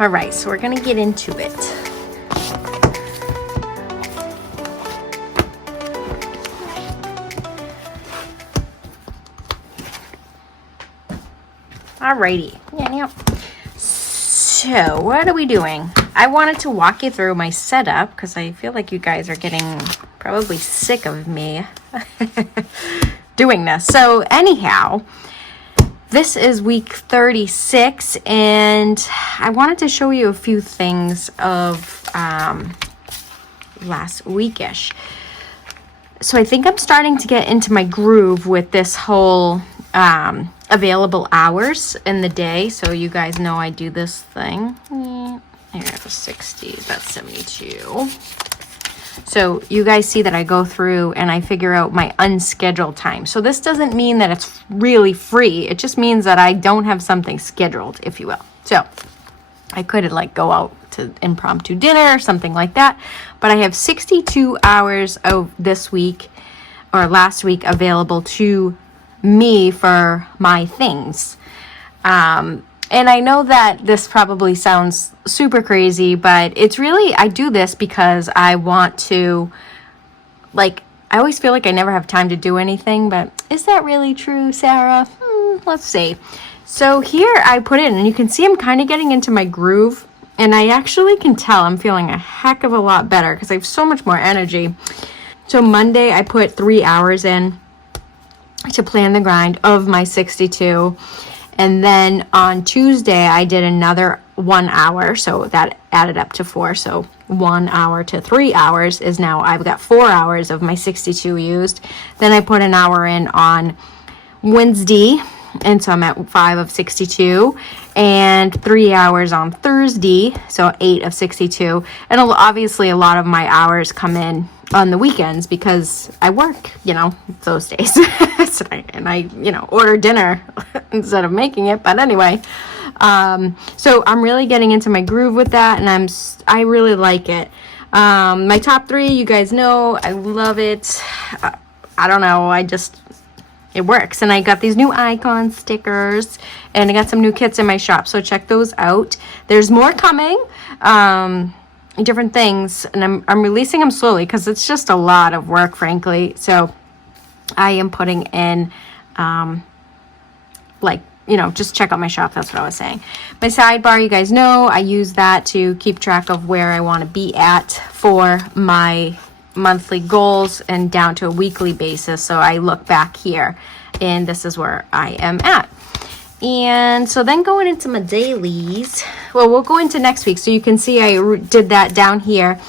All right, so we're gonna get into it. Alrighty. Yeah. So what are we doing? I wanted to walk you through my setup because I feel like you guys are getting probably sick of me doing this. So anyhow, this is week 36 and I wanted to show you a few things of last weekish. So I think I'm starting to get into my groove with this whole available hours in the day. So you guys know I do this thing. Here, 60, that's 72. So you guys see that I go through and I figure out my unscheduled time. So this doesn't mean that it's really free. It just means that I don't have something scheduled, if you will. So I could like go out to impromptu dinner or something like that. But I have 62 hours of this week or last week available to me for my things. And I know that this probably sounds super crazy, but it's really, I do this because I want to, like, I always feel like I never have time to do anything, but is that really true, Sarah? Let's see. So here I put in, and you can see I'm kind of getting into my groove, and I actually can tell I'm feeling a heck of a lot better because I have so much more energy. So Monday I put 3 hours in to plan the grind of my 62. And then on Tuesday, I did another 1 hour. So that added up to 4. So 1 hour to 3 hours is now I've got 4 hours of my 62 used. Then I put an hour in on Wednesday. And so I'm at 5 of 62. And 3 hours on Thursday. So 8 of 62. And obviously a lot of my hours come in on the weekends because I work, those days. And I, order dinner instead of making it. But anyway, so I'm really getting into my groove with that, and I really like it. My top 3, you guys know, I love it. I don't know, it works. And I got these new icon stickers, and I got some new kits in my shop, so check those out. There's more coming. Different things, and I'm releasing them slowly because it's just a lot of work, frankly. So I am putting in just check out my shop. That's what I was saying. My sidebar, you guys know, I use that to keep track of where I want to be at for my monthly goals and down to a weekly basis. So I look back here and this is where I am at. And so then going into my dailies, well, we'll go into next week. So you can see I did that down here.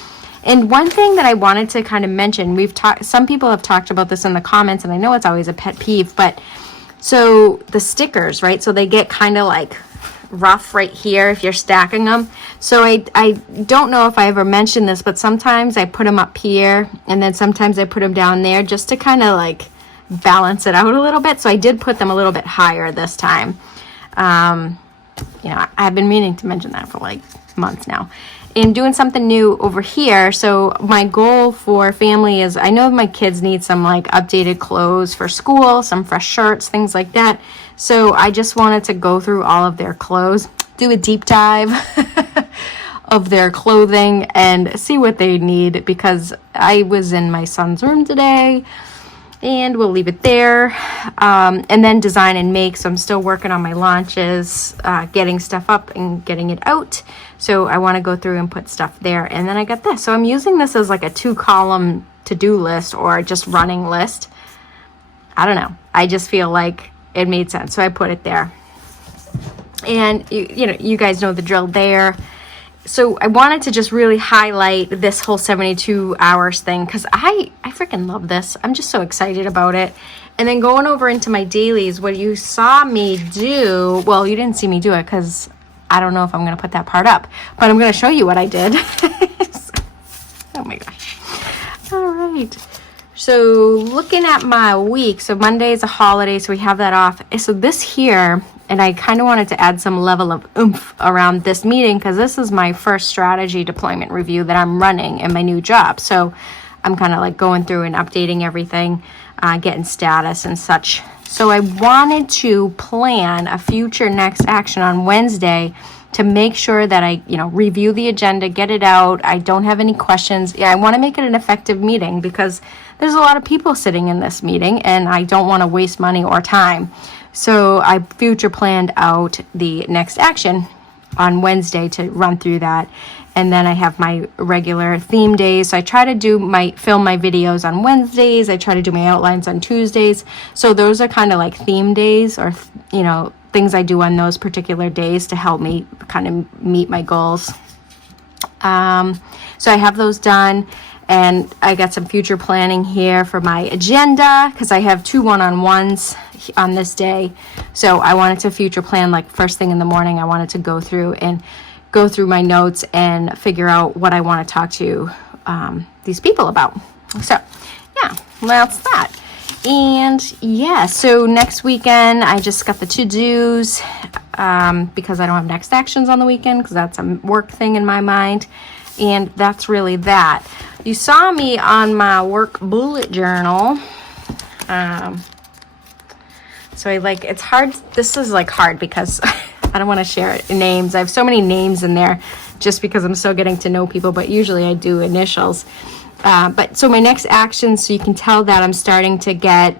And one thing that I wanted to kind of mention, some people have talked about this in the comments, and I know it's always a pet peeve, but so the stickers, right? So they get kind of like rough right here if you're stacking them. So I don't know if I ever mentioned this, but sometimes I put them up here and then sometimes I put them down there just to kind of like balance it out a little bit. So I did put them a little bit higher this time. I've been meaning to mention that for like months now. And doing something new over here. So my goal for family is, I know my kids need some like updated clothes for school, some fresh shirts, things like that. So I just wanted to go through all of their clothes, do a deep dive of their clothing and see what they need, because I was in my son's room today. And we'll leave it there. And then design and make. So I'm still working on my launches, getting stuff up and getting it out. So I want to go through and put stuff there. And then I got this. So I'm using this as like a 2-column to-do list or just running list. I don't know. I just feel like it made sense. So I put it there. And you guys know the drill there. So I wanted to just really highlight this whole 72 hours thing because I freaking love this. I'm just so excited about it. And then going over into my dailies, what you saw me do, well, you didn't see me do it because I don't know if I'm going to put that part up, but I'm going to show you what I did. Oh my gosh. All right. So looking at my week, so Monday is a holiday, so we have that off. So this here, and I kind of wanted to add some level of oomph around this meeting because this is my first strategy deployment review that I'm running in my new job. So I'm kind of like going through and updating everything, getting status and such. So I wanted to plan a future next action on Wednesday to make sure that I, review the agenda, get it out. I don't have any questions. Yeah, I want to make it an effective meeting because there's a lot of people sitting in this meeting and I don't want to waste money or time. So I future planned out the next action on Wednesday to run through that. And then I have my regular theme days. So I try to film my videos on Wednesdays. I try to do my outlines on Tuesdays. So those are kind of like theme days or, things I do on those particular days to help me kind of meet my goals. So I have those done. And I got some future planning here for my agenda because I have 2 one-on-ones on this day. So I wanted to future plan like first thing in the morning. I wanted to go through my notes and figure out what I want to talk to these people about. So yeah, that's that. And yeah, so next weekend I just got the to-dos because I don't have next actions on the weekend because that's a work thing in my mind. And that's really that. You saw me on my work bullet journal. So it's hard. This is hard because I don't want to share names. I have so many names in there just because I'm still getting to know people, but usually I do initials. But so my next action, so you can tell that I'm starting to get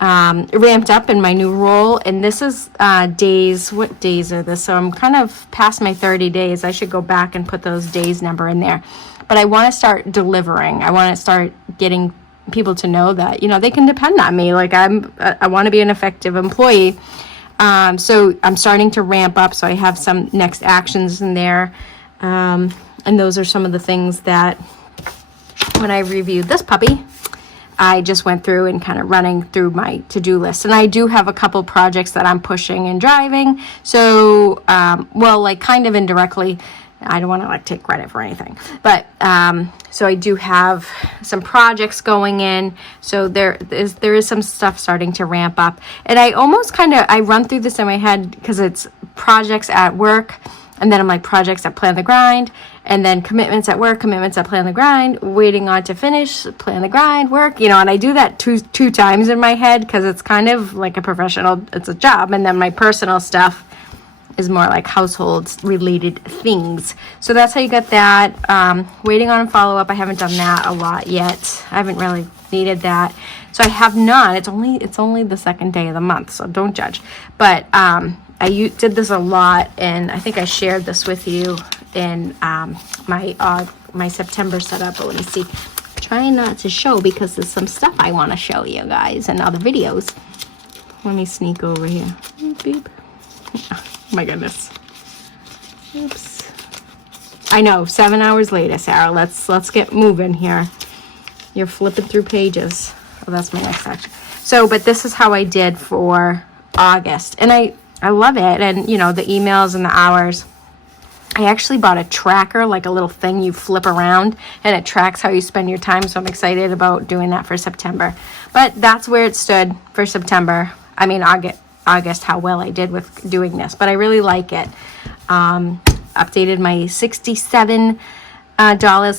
ramped up in my new role. And this is days. What days are this? So I'm kind of past my 30 days. I should go back and put those days number in there. But I want to start delivering. I want to start getting people to know that, they can depend on me. I want to be an effective employee. So I'm starting to ramp up. So I have some next actions in there. And those are some of the things that when I reviewed this puppy, I just went through and kind of running through my to-do list. And I do have a couple projects that I'm pushing and driving. So, kind of indirectly, I don't want to take credit for anything, but, so I do have some projects going in. So there is some stuff starting to ramp up, and I almost I run through this in my head because it's projects at work. And then I'm projects at PlantheGrind, and then commitments at work, commitments at PlantheGrind, waiting on to finish, PlantheGrind, work, and I do that two times in my head because it's kind of like it's a job. And then my personal stuff is more like household related things. So that's how you get that. Waiting on a follow-up. I haven't done that a lot yet. I haven't really needed that. So I have not. It's only the second day of the month, so don't judge. But, I did this a lot, and I think I shared this with you in my September setup. But let me see. Trying not to show because there's some stuff I want to show you guys in other videos. Let me sneak over here. Beep, beep. Oh, my goodness. Oops. I know. 7 hours later, Sarah. Let's get moving here. You're flipping through pages. Oh, that's my next section. So, but this is how I did for August, and I love it. And, the emails and the hours. I actually bought a tracker, a little thing you flip around, and it tracks how you spend your time. So I'm excited about doing that for September. But that's where it stood for September. I mean, August, how well I did with doing this. But I really like it. Updated my $67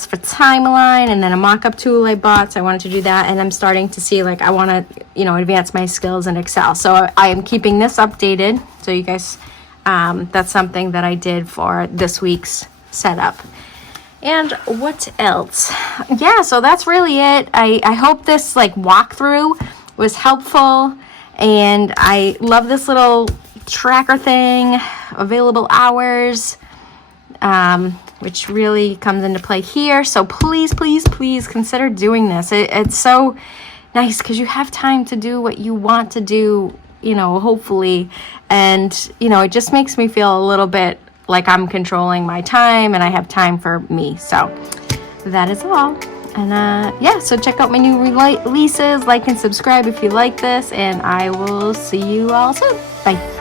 for timeline, and then a mock-up tool I bought. So I wanted to do that, and I'm starting to see I want to advance my skills in Excel. So I am keeping this updated. So you guys, that's something that I did for this week's setup. And what else? Yeah, so that's really it. I hope this walkthrough was helpful, and I love this little tracker thing, available hours, which really comes into play here. So please, please, please consider doing this. It's so nice because you have time to do what you want to do, hopefully. And, it just makes me feel a little bit like I'm controlling my time and I have time for me. So that is all. And so check out my new releases, like and subscribe if you like this, and I will see you all soon. Bye.